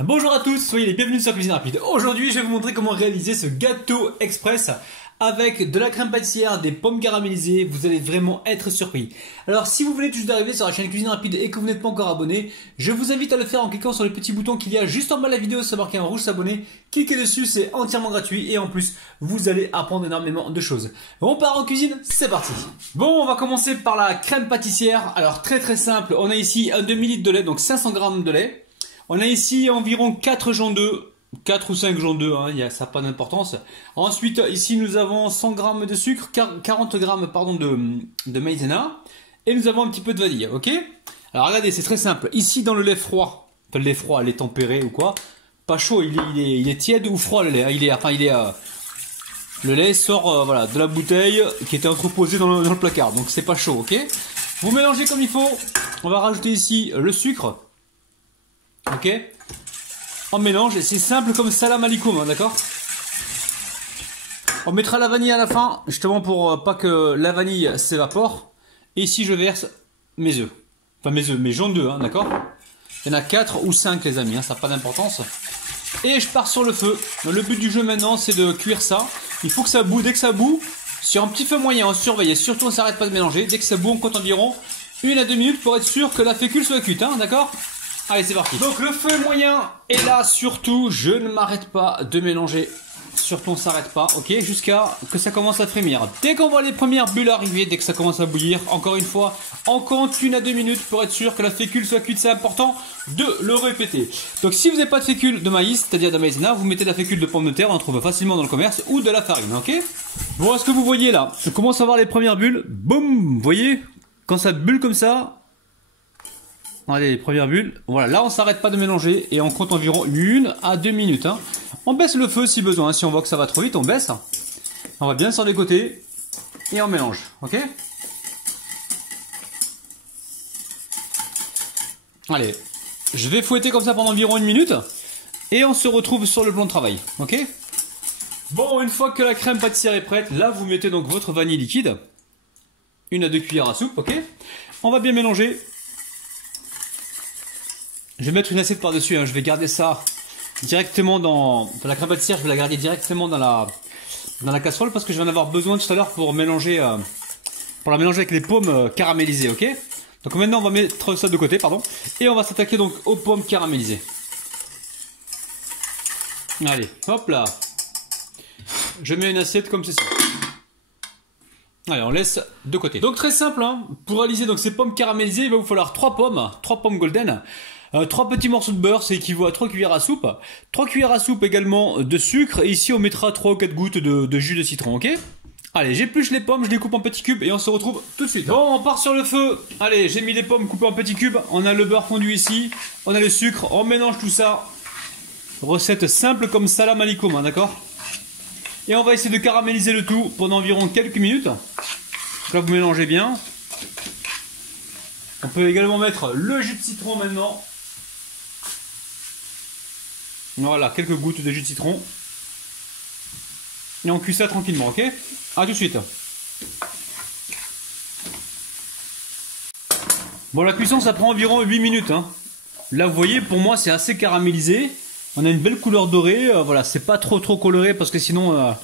Bonjour à tous, soyez les bienvenus sur Cuisine Rapide. Aujourd'hui, je vais vous montrer comment réaliser ce gâteau express avec de la crème pâtissière, des pommes caramélisées. Vous allez vraiment être surpris. Alors, si vous venez tout juste d'arriver sur la chaîne Cuisine Rapide et que vous n'êtes pas encore abonné, je vous invite à le faire en cliquant sur le petit bouton qu'il y a juste en bas de la vidéo, c'est marqué en rouge s'abonner. Cliquez dessus, c'est entièrement gratuit et en plus, vous allez apprendre énormément de choses. On part en cuisine, c'est parti. Bon, on va commencer par la crème pâtissière. Alors, très simple, on a ici un demi-litre de lait, donc 500 g de lait. On a ici environ 4 jaune d'œufs, 4 ou 5 jaune d'œufs, ça n'a pas d'importance. Ensuite, ici nous avons 100 g de sucre, 40 g de maïzena, et nous avons un petit peu de vanille, ok? Alors regardez, c'est très simple. Ici dans le lait froid, le lait froid, lait tempéré ou quoi, pas chaud, il est tiède ou froid le lait, le lait sort voilà, de la bouteille qui était entreposée dans le placard, donc c'est pas chaud, ok? Vous mélangez comme il faut, on va rajouter ici le sucre. Ok, on mélange et c'est simple comme salam alikoum, d'accord. On mettra la vanille à la fin, justement pour pas que la vanille s'évapore. Et ici je verse mes œufs, enfin mes jaunes d'œufs, d'accord. Il y en a 4 ou 5 les amis, ça n'a pas d'importance. Et je pars sur le feu. Le but du jeu maintenant c'est de cuire ça. Il faut que ça bout, dès que ça bout, sur un petit feu moyen, on surveille. Surtout on ne s'arrête pas de mélanger. Dès que ça bout, on compte environ 1 à 2 minutes pour être sûr que la fécule soit cuite, d'accord. Allez, c'est parti. Donc le feu est moyen. Et là, surtout, je ne m'arrête pas de mélanger. Surtout, on ne s'arrête pas, ok, jusqu'à que ça commence à frémir. Dès qu'on voit les premières bulles arriver, dès que ça commence à bouillir, encore une fois, on compte 1 à 2 minutes pour être sûr que la fécule soit cuite. C'est important de le répéter. Donc si vous n'avez pas de fécule de maïs, c'est-à-dire de maïzena, vous mettez de la fécule de pomme de terre, on en trouve facilement dans le commerce, ou de la farine, ok. Bon, est-ce que vous voyez là? Je commence à voir les premières bulles. Boum, vous voyez? Quand ça bulle comme ça... Allez, les premières bulles. Voilà, là on s'arrête pas de mélanger et on compte environ 1 à 2 minutes. On baisse le feu si besoin. Si on voit que ça va trop vite, on baisse. On va bien sur les côtés et on mélange. Ok? Allez, je vais fouetter comme ça pendant environ 1 minute et on se retrouve sur le plan de travail. Ok? Bon, une fois que la crème pâtissière est prête, là vous mettez donc votre vanille liquide. 1 à 2 cuillères à soupe. Ok? On va bien mélanger. Je vais mettre une assiette par-dessus, je vais garder ça directement dans la crème pâtissière, je vais la garder directement dans la casserole parce que je vais en avoir besoin tout à l'heure pour mélanger, pour la mélanger avec les pommes caramélisées, ok? Donc maintenant on va mettre ça de côté, pardon, et on va s'attaquer donc aux pommes caramélisées. Allez, hop là. Je mets une assiette comme ceci. Allez, on laisse de côté. Donc très simple, pour réaliser donc ces pommes caramélisées, il va vous falloir 3 pommes golden. 3 petits morceaux de beurre, c'est équivaut à 3 cuillères à soupe. 3 cuillères à soupe également de sucre. Et ici, on mettra 3 ou 4 gouttes de jus de citron, ok? Allez, j'épluche les pommes, je les coupe en petits cubes et on se retrouve tout de suite. Bon, on part sur le feu. Allez, j'ai mis les pommes coupées en petits cubes. On a le beurre fondu ici. On a le sucre. On mélange tout ça. Recette simple comme salam alikoum, d'accord? Et on va essayer de caraméliser le tout pendant environ quelques minutes. Donc là, vous mélangez bien. On peut également mettre le jus de citron maintenant. Voilà, quelques gouttes de jus de citron. Et on cuit ça tranquillement, ok? A tout de suite. Bon, la cuisson, ça prend environ 8 minutes. Là, vous voyez, pour moi, c'est assez caramélisé. On a une belle couleur dorée. Voilà, c'est pas trop coloré parce que sinon,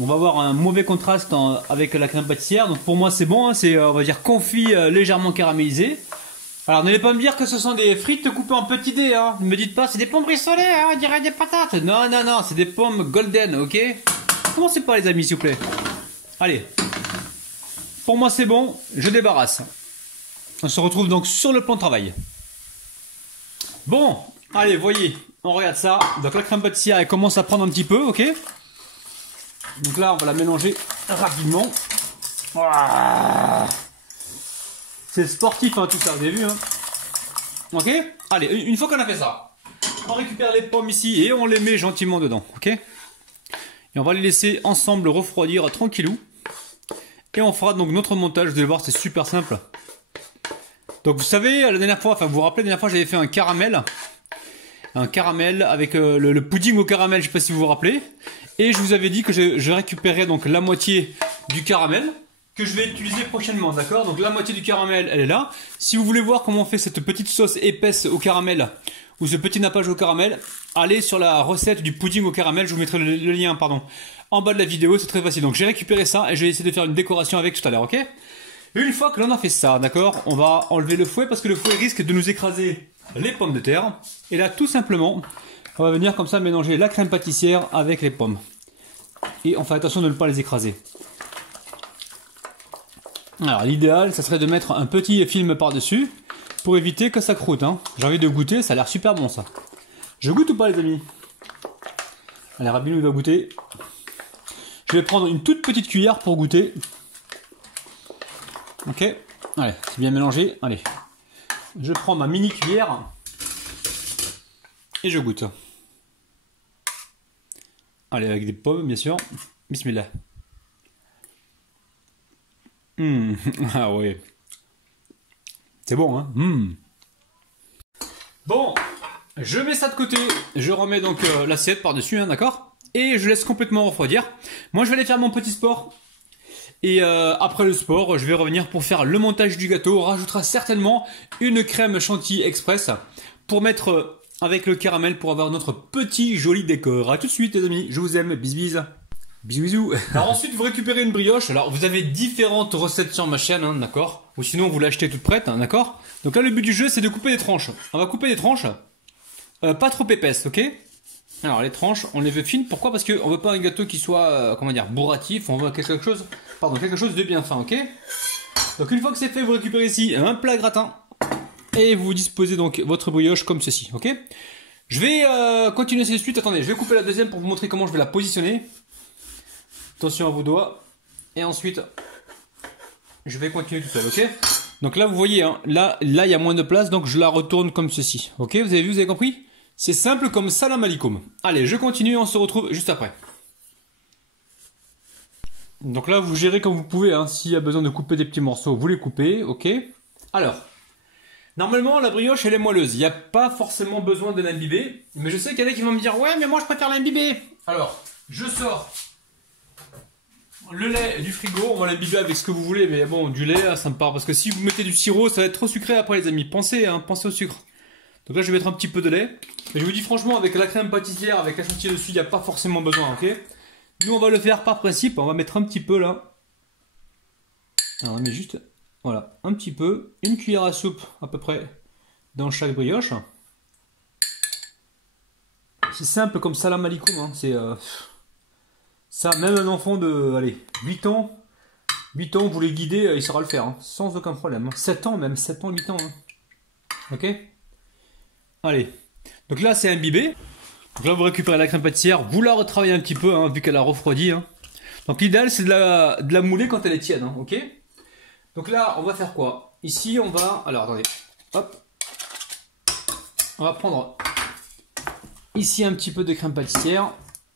on va avoir un mauvais contraste avec la crème pâtissière. Donc pour moi, c'est bon. C'est, on va dire, confit légèrement caramélisé. Alors n'allez pas me dire que ce sont des frites coupées en petits dés, Ne me dites pas c'est des pommes rissolées, on dirait des patates. Non, c'est des pommes golden, ok? Commencez pas les amis s'il vous plaît. Allez. Pour moi c'est bon, je débarrasse. On se retrouve donc sur le plan de travail. Bon, allez, voyez, on regarde ça. Donc la crème pâtissière elle commence à prendre un petit peu, ok? Donc là on va la mélanger rapidement. Voilà. C'est sportif tout ça, vous avez vu Ok. Allez, une fois qu'on a fait ça, on récupère les pommes ici et on les met gentiment dedans, ok. Et on va les laisser ensemble refroidir tranquillou. Et on fera donc notre montage, vous allez voir, c'est super simple. Donc vous savez, la dernière fois, enfin vous vous rappelez, la dernière fois j'avais fait un caramel. Un caramel avec le pudding au caramel, je ne sais pas si vous vous rappelez. Et je vous avais dit que je récupérais donc la moitié du caramel. Que je vais utiliser prochainement, d'accord? Donc la moitié du caramel, elle est là. Si vous voulez voir comment on fait cette petite sauce épaisse au caramel, ou ce petit nappage au caramel, allez sur la recette du pudding au caramel. Je vous mettrai le lien pardon, en bas de la vidéo, c'est très facile. Donc j'ai récupéré ça et je vais essayer de faire une décoration avec tout à l'heure, ok? Une fois que l'on a fait ça, d'accord, on va enlever le fouet parce que le fouet risque de nous écraser les pommes de terre. Et là, tout simplement, on va venir comme ça mélanger la crème pâtissière avec les pommes. Et on fait attention de ne pas les écraser. Alors l'idéal, ça serait de mettre un petit film par-dessus pour éviter que ça croûte. Hein. J'ai envie de goûter, ça a l'air super bon ça. Je goûte ou pas les amis? Allez, Rabinou il va goûter. Je vais prendre une toute petite cuillère pour goûter. Ok, allez, c'est bien mélangé. Allez, je prends ma mini cuillère et je goûte. Allez, avec des pommes bien sûr. Bismillah. Ah ouais. C'est bon, hein. Bon, je mets ça de côté. Je remets donc l'assiette par-dessus, hein, d'accord? Et je laisse complètement refroidir. Moi, je vais aller faire mon petit sport. Et après le sport, je vais revenir pour faire le montage du gâteau. On rajoutera certainement une crème chantilly express pour mettre avec le caramel pour avoir notre petit joli décor. A tout de suite les amis, je vous aime, bis bis. Bisous bisous. Alors ensuite vous récupérez une brioche. Alors vous avez différentes recettes sur ma chaîne, hein, d'accord? Ou sinon vous l'achetez toute prête, hein, d'accord? Donc là le but du jeu c'est de couper des tranches. On va couper des tranches, pas trop épaisses, ok? Alors les tranches, on les veut fines. Pourquoi? Parce qu'on veut pas un gâteau qui soit, comment dire, bourratif. On veut quelque chose de bien fin, ok? Donc une fois que c'est fait, vous récupérez ici un plat gratin et vous disposez donc votre brioche comme ceci, ok? Je vais continuer ainsi de suite. Attendez, je vais couper la deuxième pour vous montrer comment je vais la positionner. Attention à vos doigts. Et ensuite, je vais continuer tout seul, ok? Donc là, vous voyez, hein, là, il y a moins de place, donc je la retourne comme ceci, ok? Vous avez vu, vous avez compris? C'est simple comme salam alikoum. Allez, je continue, on se retrouve juste après. Donc là, vous gérez comme vous pouvez. Hein. S'il y a besoin de couper des petits morceaux, vous les coupez, ok? Alors, normalement, la brioche, elle est moelleuse. Il n'y a pas forcément besoin de l'imbiber. Mais je sais qu'il y en a qui vont me dire, ouais, mais moi, je préfère l'imbiber. Alors, je sors le lait du frigo. On va l'imbiber avec ce que vous voulez. Mais bon, du lait, ça me part. Parce que si vous mettez du sirop, ça va être trop sucré après, les amis. Pensez, hein, pensez au sucre. Donc là, je vais mettre un petit peu de lait. Et je vous dis franchement, avec la crème pâtissière, avec la chantilly dessus, il n'y a pas forcément besoin, ok? Nous, on va le faire par principe. On va mettre un petit peu là. Alors, on met juste, voilà, un petit peu. Une cuillère à soupe à peu près dans chaque brioche. C'est simple comme salam alikoum. Hein. C'est ça, même un enfant de, allez, 8 ans, vous les guidez, il saura le faire. Hein, sans aucun problème. 7 ans même, 7 ans, 8 ans. Hein. Ok? Allez, donc là c'est imbibé. Donc là vous récupérez la crème pâtissière, vous la retravaillez un petit peu hein, vu qu'elle a refroidi. Hein. Donc l'idéal c'est de la mouler quand elle est tiède, hein, ok? Donc là on va faire quoi? Ici on va, alors attendez, hop, on va prendre ici un petit peu de crème pâtissière.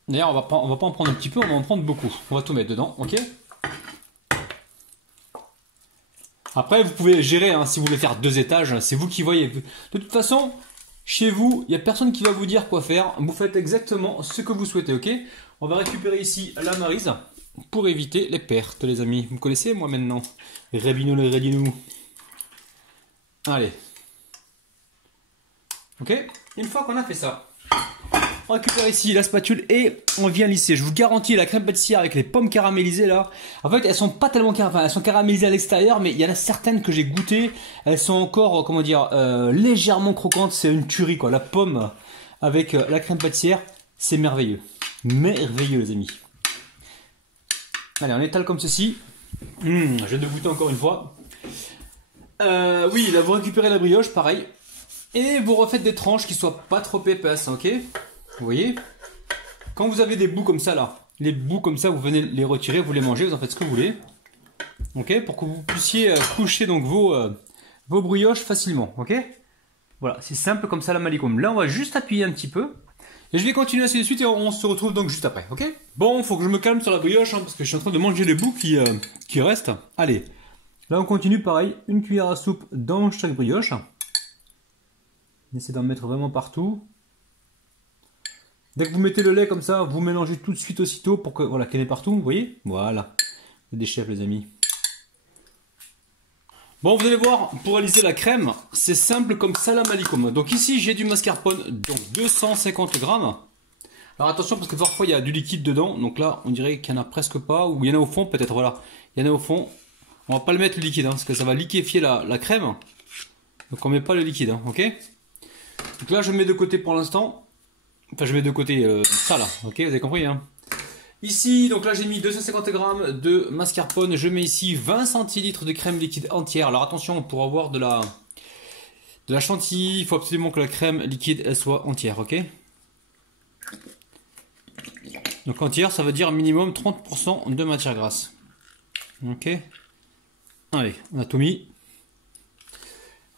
D'ailleurs on va pas en prendre un petit peu, on va en prendre beaucoup. On va tout mettre dedans, ok? Après vous pouvez gérer hein, si vous voulez faire 2 étages, c'est vous qui voyez. De toute façon. Chez vous, il n'y a personne qui va vous dire quoi faire. Vous faites exactement ce que vous souhaitez, ok? On va récupérer ici la maryse pour éviter les pertes, les amis. Vous me connaissez, moi, maintenant? Rabinou, les Rabinou. Allez. Ok? Une fois qu'on a fait ça, on récupère ici la spatule et on vient lisser. Je vous garantis, la crème pâtissière avec les pommes caramélisées là, en fait elles sont pas tellement elles sont caramélisées à l'extérieur, mais il y en a certaines que j'ai goûtées, elles sont encore, comment dire, légèrement croquantes. C'est une tuerie quoi. La pomme avec la crème pâtissière, c'est merveilleux. Merveilleux les amis. Allez, on étale comme ceci. Je viens de goûter encore une fois. Oui, là vous récupérez la brioche, pareil. Et vous refaites des tranches qui soient pas trop épaisses, ok? Vous voyez? Quand vous avez des bouts comme ça là, les bouts comme ça, vous venez les retirer, vous les mangez, vous en faites ce que vous voulez. Ok? Pour que vous puissiez coucher donc vos brioches facilement, ok? Voilà, c'est simple comme ça la malikoum. Là on va juste appuyer un petit peu. Et je vais continuer ainsi de suite et on se retrouve donc juste après, ok? Bon, faut que je me calme sur la brioche hein, parce que je suis en train de manger les bouts qui restent. Allez, là on continue pareil, une cuillère à soupe dans chaque brioche. Essayez d'en mettre vraiment partout. Dès que vous mettez le lait comme ça, vous mélangez tout de suite aussitôt pour que voilà, qu'elle est partout, vous voyez? Voilà. Des chefs les amis. Bon, vous allez voir, pour réaliser la crème, c'est simple comme salam alaikum. Donc ici, j'ai du mascarpone, donc 250 grammes. Alors attention, parce que parfois, il y a du liquide dedans. Donc là, on dirait qu'il n'y en a presque pas, ou il y en a au fond, peut-être, voilà. Il y en a au fond. On va pas le mettre le liquide, hein, parce que ça va liquéfier la crème. Donc on met pas le liquide, hein, ok? Donc là, je mets de côté pour l'instant. Enfin, je mets de côté ça là, ok? Vous avez compris, hein? Ici, donc là j'ai mis 250 grammes de mascarpone, je mets ici 20 centilitres de crème liquide entière. Alors attention, pour avoir de la chantilly, il faut absolument que la crème liquide elle soit entière, ok? Donc entière, ça veut dire minimum 30% de matière grasse. Ok? Allez, on a tout mis.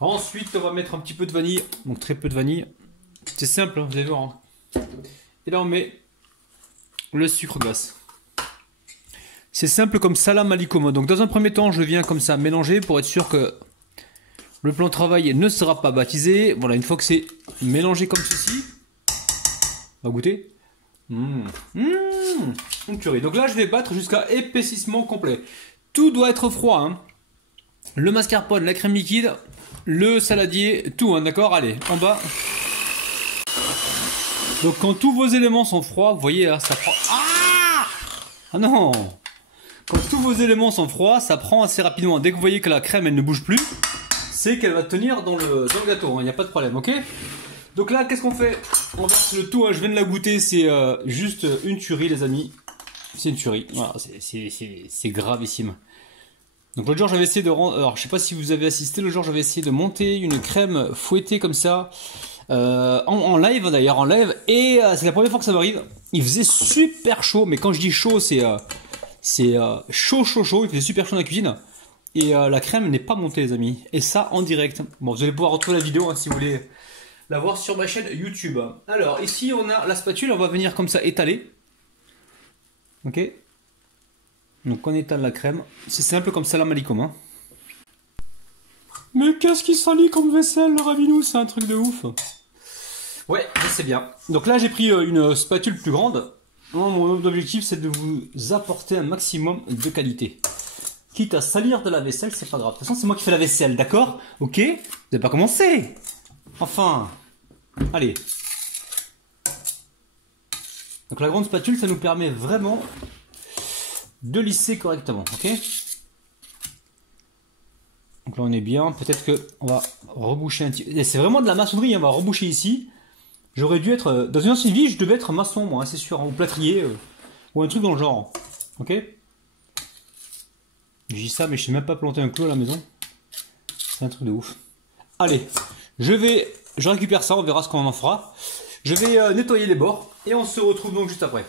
Ensuite, on va mettre un petit peu de vanille, donc très peu de vanille. C'est simple, hein, vous allez voir. Hein. Et là on met le sucre glace. C'est simple comme salam alaikum. Donc dans un premier temps, je viens comme ça mélanger pour être sûr que le plan de travail ne sera pas baptisé. Voilà, une fois que c'est mélangé comme ceci, on va goûter. Une tuerie. Donc là, je vais battre jusqu'à épaississement complet. Tout doit être froid. Hein. Le mascarpone, la crème liquide, le saladier, tout. Hein, d'accord. Allez, en bas. Donc quand tous vos éléments sont froids, vous voyez là, ça prend... Ah non! Quand tous vos éléments sont froids, ça prend assez rapidement. Dès que vous voyez que la crème elle ne bouge plus, c'est qu'elle va tenir dans le gâteau, il n'y a pas de problème, ok? Donc là, qu'est-ce qu'on fait? On verse le tout, hein, je viens de la goûter, c'est juste une tuerie les amis. C'est une tuerie, voilà, c'est gravissime. Donc l'autre jour j'avais essayé de rendre... Alors je sais pas si vous avez assisté, l'autre jour j'avais essayé de monter une crème fouettée comme ça. En live d'ailleurs, en live, et c'est la première fois que ça m'arrive. Il faisait super chaud, mais quand je dis chaud, c'est chaud, il faisait super chaud dans la cuisine, et la crème n'est pas montée les amis, et ça en direct. Bon, vous allez pouvoir retrouver la vidéo hein, si vous voulez la voir sur ma chaîne YouTube. Alors ici on a la spatule, on va venir comme ça étaler, ok, donc on étale la crème, c'est simple comme salam alaikum hein. Mais qu'est-ce qui salit comme vaisselle le ravinou, c'est un truc de ouf. Ouais, c'est bien. Donc là, j'ai pris une spatule plus grande. Mon objectif, c'est de vous apporter un maximum de qualité. Quitte à salir de la vaisselle, c'est pas grave. De toute façon, c'est moi qui fais la vaisselle, d'accord? Ok? Vous n'avez pas commencé? Enfin. Allez. Donc la grande spatule, ça nous permet vraiment de lisser correctement, ok? Donc là, on est bien. Peut-être qu'on va reboucher un petit... C'est vraiment de la maçonnerie, on va reboucher ici. J'aurais dû être... Dans une ancienne vie, je devais être maçon, moi, hein, c'est sûr, hein, ou plâtrier, ou un truc dans le genre. Ok? Je dis ça, mais je sais même pas planter un clou à la maison. C'est un truc de ouf. Allez, je récupère ça, on verra ce qu'on en fera. Je vais nettoyer les bords, et on se retrouve donc juste après.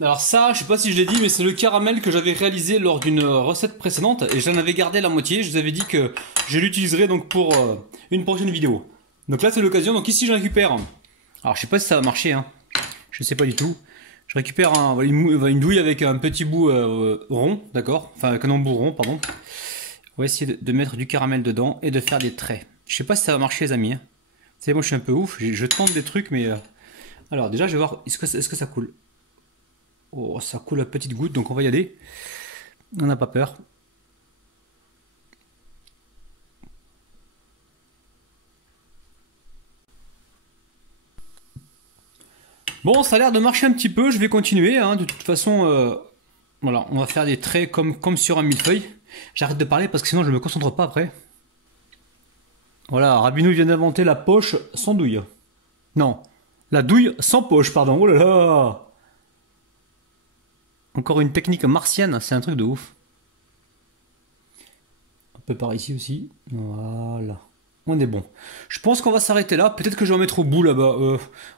Alors ça, je sais pas si je l'ai dit, mais c'est le caramel que j'avais réalisé lors d'une recette précédente et j'en avais gardé la moitié. Je vous avais dit que je l'utiliserai donc pour une prochaine vidéo. Donc là c'est l'occasion. Donc ici je récupère. Alors je sais pas si ça va marcher, hein. Je sais pas du tout. Je récupère une douille avec un petit bout rond, d'accord. Enfin avec un embout rond, pardon. On va essayer de mettre du caramel dedans et de faire des traits. Je sais pas si ça va marcher les amis. Hein. Vous savez, moi je suis un peu ouf. Je tente des trucs, mais alors déjà je vais voir est-ce que ça coule. Oh, ça coule à petites gouttes, donc on va y aller. On n'a pas peur. Bon, ça a l'air de marcher un petit peu, je vais continuer. Hein. De toute façon, voilà, on va faire des traits comme sur un millefeuille. J'arrête de parler parce que sinon je ne me concentre pas après. Voilà, Rabinou vient d'inventer la poche sans douille. Non, la douille sans poche, pardon. Oh là là! Encore une technique martienne, c'est un truc de ouf. Un peu par ici aussi. Voilà. On est bon. Je pense qu'on va s'arrêter là. Peut-être que je vais en mettre au bout là-bas.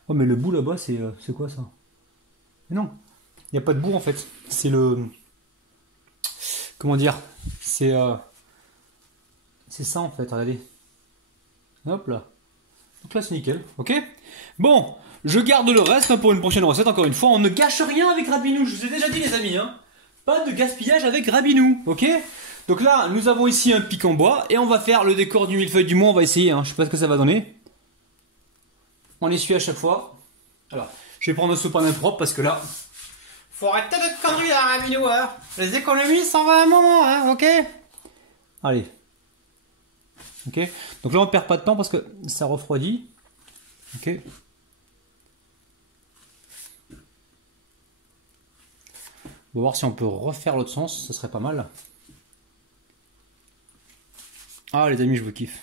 Oh mais le bout là-bas, c'est quoi ça? Mais non. Il n'y a pas de bout en fait. C'est le... Comment dire? C'est ça en fait, regardez. Hop là. Donc là c'est nickel. Ok? Bon. Je garde le reste pour une prochaine recette, encore une fois. On ne gâche rien avec Rabinou, je vous ai déjà dit les amis. Hein. Pas de gaspillage avec Rabinou, ok? Donc là, nous avons ici un pic en bois. Et on va faire le décor du millefeuille du mois. On va essayer, hein. Je sais pas ce que ça va donner. On essuie à chaque fois. Alors, je vais prendre un sopalin propre parce que là, faut arrêter de conneries là, Minou, hein. Les économies, ça va un moment, hein, ok? Allez. Ok. Donc là, on perd pas de temps parce que ça refroidit. Ok. On va voir si on peut refaire l'autre sens, ce serait pas mal. Ah les amis, je vous kiffe.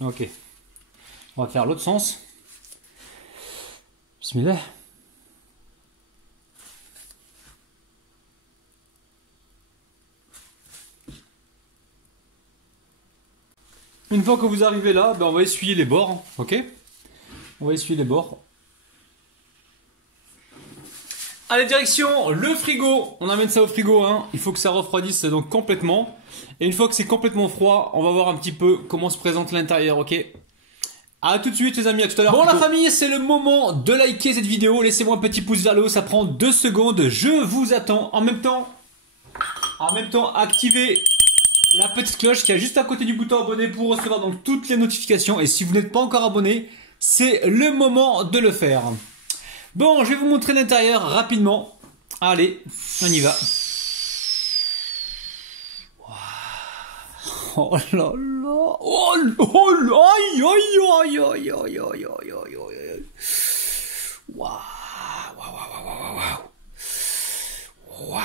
Ok. On va faire l'autre sens. Bismillah. Une fois que vous arrivez là, ben on va essuyer les bords, ok? On va essuyer les bords. Allez, direction le frigo. On amène ça au frigo, hein. Il faut que ça refroidisse donc complètement. Et une fois que c'est complètement froid, on va voir un petit peu comment se présente l'intérieur, ok? A tout de suite les amis, à tout à l'heure. Bon la famille, c'est le moment de liker cette vidéo. Laissez-moi un petit pouce vers le haut, ça prend 2 secondes. Je vous attends. En même temps, activez la petite cloche qui est juste à côté du bouton abonné pour recevoir donc toutes les notifications. Et si vous n'êtes pas encore abonné, c'est le moment de le faire. Bon, je vais vous montrer l'intérieur rapidement. Allez, on y va. Oh là là. Oh là. Aïe aïe aïe aïe aïe aïe aïe aïe aïe. Waouh. Waouh. Waouh.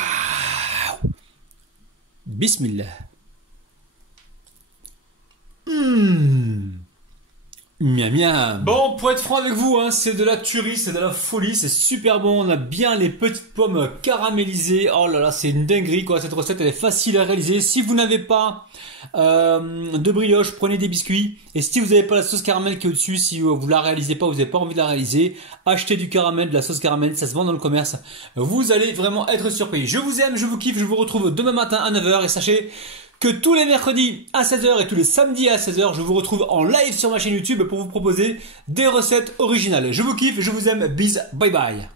Bismillah. Miam miam. Bon, pour être franc avec vous, hein, c'est de la tuerie, c'est de la folie, c'est super bon. On a bien les petites pommes caramélisées. Oh là là, c'est une dinguerie quoi. Cette recette, elle est facile à réaliser. Si vous n'avez pas de brioche, prenez des biscuits. Et si vous n'avez pas la sauce caramel qui est au-dessus, si vous la réalisez pas, vous n'avez pas envie de la réaliser, achetez du caramel, de la sauce caramel, ça se vend dans le commerce. Vous allez vraiment être surpris. Je vous aime, je vous kiffe, je vous retrouve demain matin à 9 h et sachez que tous les mercredis à 16 h et tous les samedis à 16 h, je vous retrouve en live sur ma chaîne YouTube pour vous proposer des recettes originales. Je vous kiffe, je vous aime, bis, bye bye.